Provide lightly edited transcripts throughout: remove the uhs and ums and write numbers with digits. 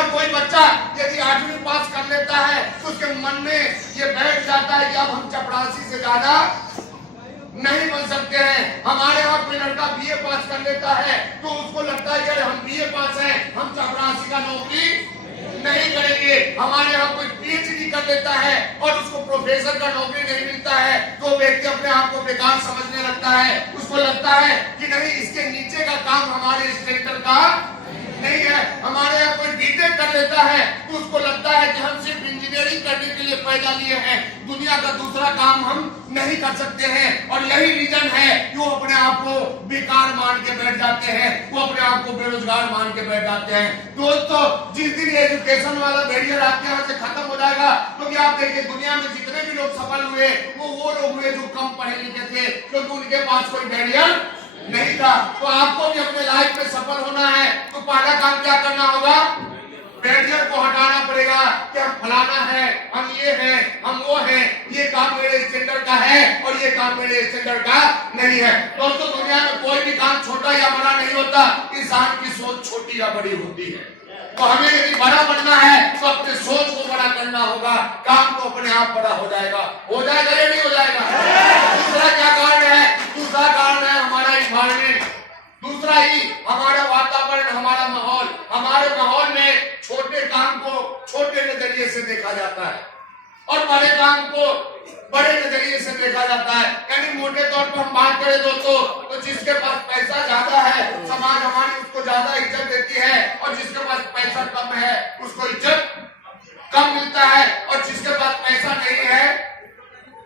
यहाँ कोई बच्चा यदि 8वीं पास कर लेता है तो उसके मन में ये बैठ जाता है कि अब हम चपरासी से ज्यादा नहीं बन सकते हैं। हमारे यहाँ कोई लड़का बीए पास कर लेता है तो उसको लगता है कि हम बीए पास हैं, हम चपरासी का नौकरी नहीं करेंगे। हमारे यहाँ कोई पीएचडी कर लेता है और उसको प्रोफेसर का नौकरी नहीं मिलता है तो व्यक्ति अपने आप को बेकार समझने लगता है। उसको लगता है कि नहीं, इसके नीचे का काम हमारे स्टैंडर्ड का नहीं है। हमारे यहाँ कोई बीटेक कर लेता है तो उसको लगता है कि हम सिर्फ इंजीनियरिंग करने के लिए पैदा लिए हैं, दुनिया का दूसरा काम हम नहीं कर सकते हैं। और यही रीजन है कि वो अपने आप को बेकार मान के बैठ जाते हैं, वो अपने आप को बेरोजगार मान के बैठ जाते हैं। दोस्तों, जिस दिन एजुकेशन वाला बैरियर आपके यहाँ से खत्म हो जाएगा तो क्या आप देखिए दुनिया में जितने भी लोग सफल हुए वो लोग हुए जो कम पढ़े लिखे थे, क्योंकि उनके पास कोई बैरियर नहीं था। तो आपको भी अपने लाइफ में सफल होना है तो पहला काम क्या करना होगा? बैरियर को हटाना पड़ेगा कि हम फलाना है, हम ये हैं, हम वो हैं, ये काम मेरे स्टैंडर्ड का है और ये काम मेरे स्टैंडर्ड का नहीं है। दोस्तों, दुनिया में कोई भी काम छोटा या बड़ा नहीं होता, इंसान की सोच छोटी या बड़ी होती है। तो हमें यदि बड़ा बनना है तो अपने सोच को बड़ा करना होगा, काम तो अपने आप बड़ा हो जाएगा। हो जाएगा या नहीं हो जाएगा? दूसरा क्या कारण है? दूसरा कारण है हमारा इन्वायरमेंट, दूसरा ही हमारा वातावरण, हमारा माहौल। हमारे माहौल में छोटे काम को छोटे नजरिए से देखा जाता है और बड़े काम को बड़े नजरिए से देखा जाता है। यानी मोटे तौर पर हम बात करें दोस्तों तो जिसके पास पैसा ज्यादा है समाज हमारी उसको ज्यादा इज्जत देती है और जिसके पास पैसा कम है उसको इज्जत कम मिलता है और जिसके पास पैसा नहीं है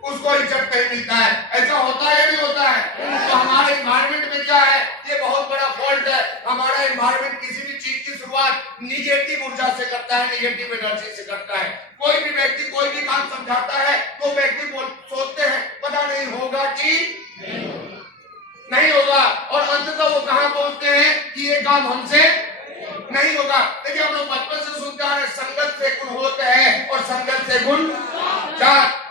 उसको इज्जत नहीं मिलता है। ऐसा होता है या नहीं होता है? तो हमारे इन्वायरमेंट में क्या है, ये बहुत बड़ा फॉल्ट है। हमारा इन्वायरमेंट किसी भी चीज की शुरुआत निगेटिव ऊर्जा से करता है, निगेटिव एनर्जी से करता है। कोई भी व्यक्ति कोई भी काम समझाता है तो व्यक्ति सोचते हैं पता नहीं होगा कि नहीं होगा और अंततः वो कहाँ पहुंचते हैं कि ये काम हमसे नहीं होगा। देखिए, हम लोग बचपन से सुनते हैं संगत से गुण होते हैं और संगत से गुण जात।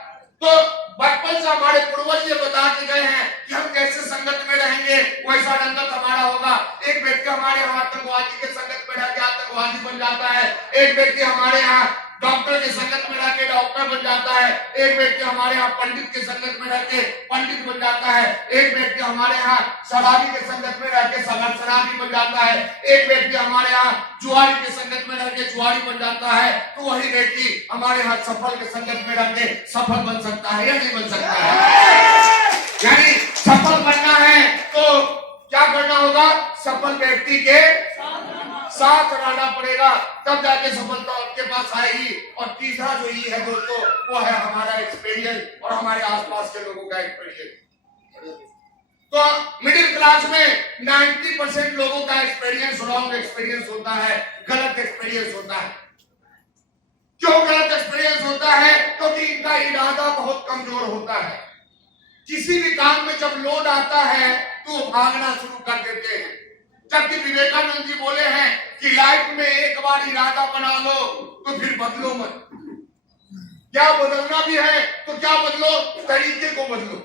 तो बचपन से हमारे पूर्वज ये बता के गए हैं कि हम जैसे संगत में रहेंगे वैसा संगत हमारा होगा। एक व्यक्ति हमारे यहाँ आतंकवादी के संगत में रह के आतंकवादी बन जाता है, एक व्यक्ति हमारे यहाँ डॉक्टर के संगत में रह के डॉक्टर बन जाता है, एक व्यक्ति हमारे यहाँ पंडित के संगत में रह के पंडित बन जाता है, एक व्यक्ति हमारे यहाँ शराबी के संगत में रह के शराबी बन जाता है, एक व्यक्ति हमारे यहाँ जुआरी के संगत में रह के जुआरी बन जाता है। तो वही व्यक्ति हमारे यहाँ सफल के संगत में रह के सफल बन सकता है या नहीं बन सकता है? यानी सफल बनना है तो क्या करना होगा? सफल व्यक्ति के साथ रहना पड़ेगा, तब जाके सफलता आपके पास आएगी। और तीसरा जो ये है दोस्तों वो है हमारा एक्सपीरियंस और हमारे आसपास के लोगों का एक्सपीरियंस। तो मिडिल क्लास में 90% लोगों का एक्सपीरियंस रॉन्ग एक्सपीरियंस होता है, गलत एक्सपीरियंस होता है। क्यों गलत एक्सपीरियंस होता है? क्योंकि इनका इरादा बहुत कमजोर होता है। किसी भी काम में जब लोड आता है तो भागना शुरू कर देते हैं। जबकि विवेकानंद जी बोले हैं कि लाइफ में एक बार इरादा बना लो तो फिर बदलो मत। क्या बदलना भी है तो क्या बदलो? तरीके को बदलो।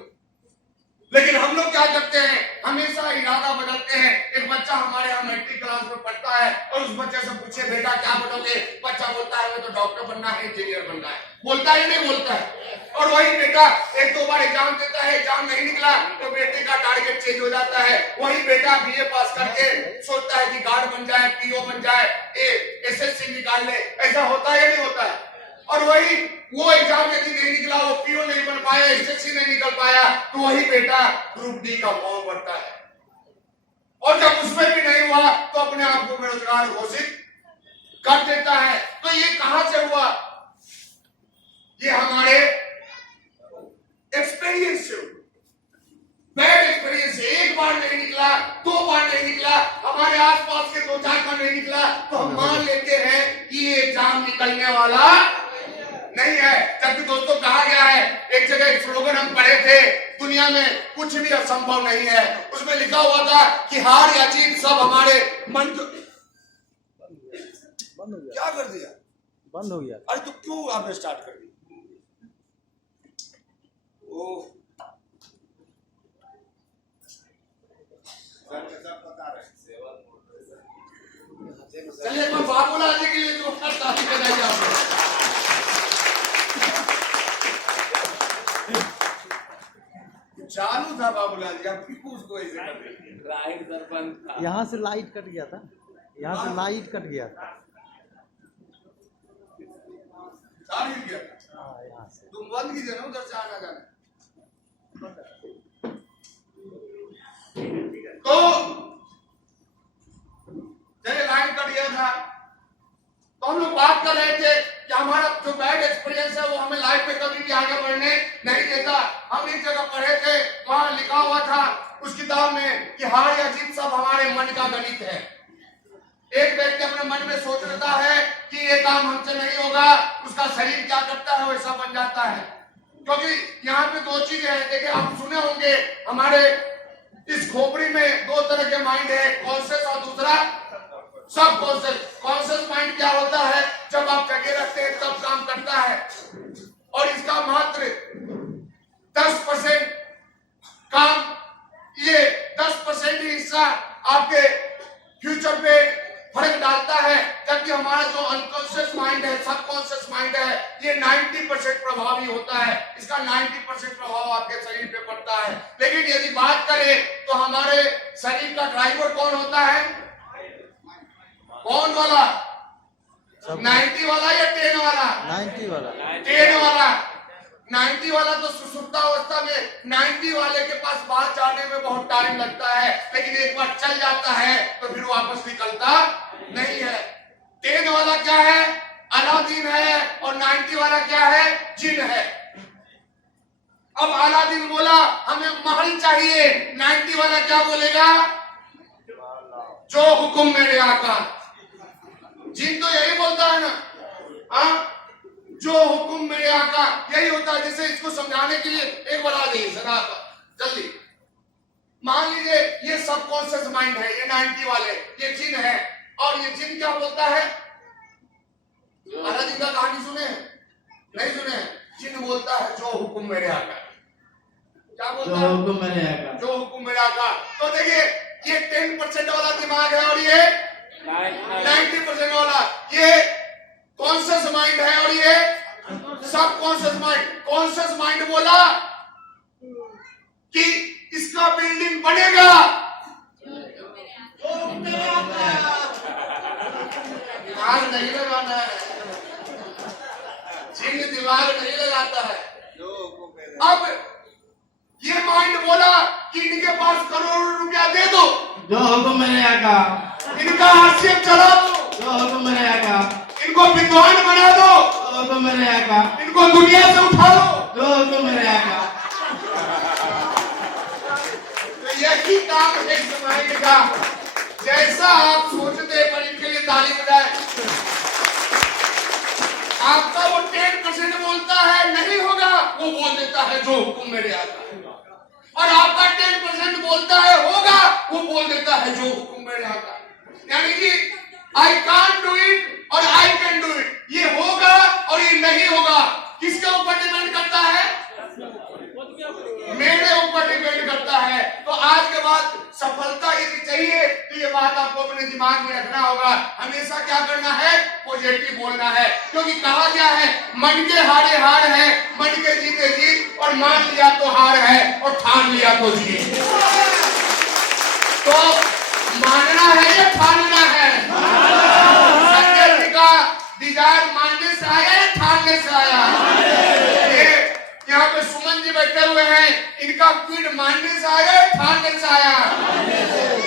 लेकिन हम लोग क्या करते हैं? हमेशा इरादा बदलते हैं। एक बच्चा हमारे यहाँ मैट्रिक क्लास में पढ़ता है और उस बच्चे से पूछे बेटा क्या बनोगे? बच्चा बोलता है मैं तो डॉक्टर बनना है, इंजीनियर बनना है। बोलता है नहीं बोलता है? और वही बेटा एक दो बार एग्जाम देता है, एग्जाम नहीं निकला तो बेटे का टारगेट चेंज हो जाता है। वही बेटा बीए पास करके सोचता है कि गार्ड बन जाए, पीओ बन जाए, एसएससी निकाल ले। ऐसा होता है या नहीं होता है? और वही वो एग्जाम यदि नहीं निकला, वो पीओ नहीं बन पाया, एसएससी नहीं निकल पाया, तो वही बेटा ग्रुप डी का फॉर्म भरता है और जब उसमें भी नहीं हुआ तो अपने आप को बेरोजगार घोषित कर देता है। तो ये कहां से हुआ? ये हमारे एक्सपीरियंस से, बैड एक्सपीरियंस। एक बार नहीं निकला, दो बार नहीं निकला, हमारे आसपास के 2-4 बार नहीं निकला तो हम मान लेते हैं कि ये एग्जाम निकलने वाला नहीं है। जबकि दोस्तों कहा गया है, एक जगह एक स्लोगन हम पढ़े थे, दुनिया में कुछ भी असंभव नहीं है। उसमें लिखा हुआ था कि हार या जीत सब हमारे मन। बंद हो गया। क्या कर दिया? बंद हो गया। अरे तो क्यों आपने स्टार्ट कर दी? चलिए मैं बाबूलाल जी के लिए जो गया, फिर उसको ऐसे कर दिया। राइट सरपंच। यहाँ से लाइट कट गया था, यहाँ से लाइट कट गया था। सारी गया हाँ, यहाँ से तुम बंद कीजिए ना, उधर से आना जाना। तो जब लाइन कट गया था तो हम लोग बात कर रहे थे कि हमारा जो बैड एक्सपीरियंस है वो हमें लाइफ में कभी भी आगे बढ़ने नहीं देता। हम एक जगह पढ़े थे, वहां लिखा हुआ था उस किताब में कि हार या जीत सब हमारे मन का गणित है। एक व्यक्ति अपने मन में सोच लेता है कि ये काम हमसे नहीं होगा, उसका शरीर क्या करता है वैसा बन जाता है। क्योंकि यहाँ पे दो चीजें हैं, देखिए आप सुने होंगे हमारे इस खोपड़ी में दो तरह के माइंड है, कॉन्शियस और दूसरा सब कॉन्शियस। कॉन्शियस माइंड क्या होता है, जब आप जगह रखते हैं तब काम करता है और इसका मात्र 10% काम, ये 10% ही हिस्सा आपके फ्यूचर पे फर्क डालता है, जबकि हमारा जो अनकॉन्शियस माइंड है, सबकॉन्शियस माइंड है, ये 90% प्रभावी होता है। इसका 90% प्रभाव आपके शरीर पे पड़ता है। लेकिन यदि बात करें तो हमारे शरीर का ड्राइवर कौन होता है? कौन वाला? 90 वाला या 10 वाला? 90 वाला। 10 वाला। 90 वाला तो सुसुप्तावस्था में 90 वाले के पास बात जाने में बहुत टाइम लगता है, लेकिन एक बार चल जाता है तो फिर वापस निकलता नहीं है। 10 वाला क्या है? अलादीन है, और 90 वाला क्या है? जिन है। अब अलादीन बोला हमें महल चाहिए, 90 वाला क्या बोलेगा? जो हुक्म मेरे आका। जिन तो यही बोलता है ना, हाँ, जो हुक्म मेरे आका, यही होता है। जैसे इसको समझाने के लिए एक बार आ जाइए सर आप जल्दी। मान लीजिए ये सबकॉन्शियस माइंड है, ये 90 वाले, ये जिन है, और ये जिन क्या बोलता है? अलादीन का कहानी सुने हैं? नहीं सुने हैं? जिन बोलता है जो हुक्म मेरे आका। क्या बोलता है? हुक्म मेरे आका। जो हुक्म मेरे आका। तो देखिए ये 10% वाला दिमाग है और ये 90% वाला, ये कॉन्शियस माइंड है और ये सब कॉन्शियस माइंड। कॉन्शियस माइंड बोला कि इसका बिल्डिंग बनेगा, दिमाग नहीं लगाना है, जिन दिमाग नहीं लगाता है। अब ये माइंड बोला कि इनके पास करोड़ों रुपया दे दो, जो हुक्म मेरे आका। इनका हाशिया चला दो, जो हुक्म मेरे आका। इनको विद्वान बना दो, जो हुक्म मेरे आका। इनको दुनिया से उठा लो, जो हुक्म मेरे आका। तो यही काम है इस माइंड का। जैसा आप सोचते हैं, पर इनके लिए ताली बजाए। आपका वो 10% बोलता है नहीं होगा, वो बोल देता है जो हुक्म मेरे आका। और आपका 10% बोलता है होगा, वो बोल देता है जो हुक्म मेरे आका। यानी कि आई कांट डू इट और आई कैन डू इट। ये होगा और ये नहीं होगा। किसके ऊपर डिपेंड करता है? मेरे ऊपर डिपेंड करता है। तो आज के बाद सफलता यदि चाहिए तो ये बात आपको अपने दिमाग में रखना होगा। हमेशा क्या करना है? पॉजिटिव बोलना है। क्योंकि कहा गया है मन के हारे हार है, मन के जीते जीत, और मान लिया तो हार है और ठान लिया तो जीत। तो मानना है या ठानना है? संजय जी का डिजायर मानने से आया या ठानने से आया? यहाँ पे सुमन जी बैठे हुए हैं, इनका क्विड मानने से आया या ठानने से आया?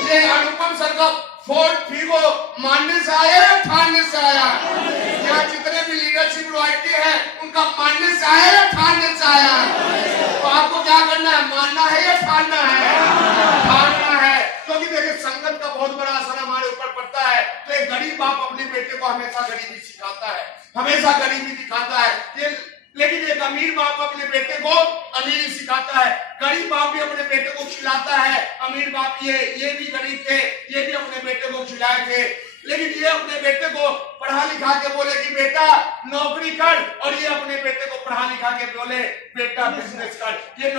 ये अनुपम सर का फोर्ड फीगो मानने से आया या ठानने से आया? यहाँ जितने भी लीडरशिप रॉयल्टी है उनका मानने से आया या ठानने से आया? तो आपको क्या करना है? मानना है या ठानना है? ठानना है। क्योंकि देखिए संगत का बहुत बड़ा असर हमारे ऊपर पड़ता है। तो एक गरीब बाप अपने बेटे को हमेशा गरीबी सिखाता है, हमेशा गरीबी दिखाता है। ये लेकिन एक अमीर बाप अपने बेटे को अमीरी सिखाता है। गरीब बाप भी अपने बेटे को खिलाता है, अमीर बाप ये भी गरीब थे, ये भी अपने बेटे को खिलाए थे। लेकिन ये अपने बेटे को पढ़ा लिखा के बोले कि बेटा नौकरी कर, और ये अपने बेटे को पढ़ा लिखा के बोले बेटा बिजनेस कर। ये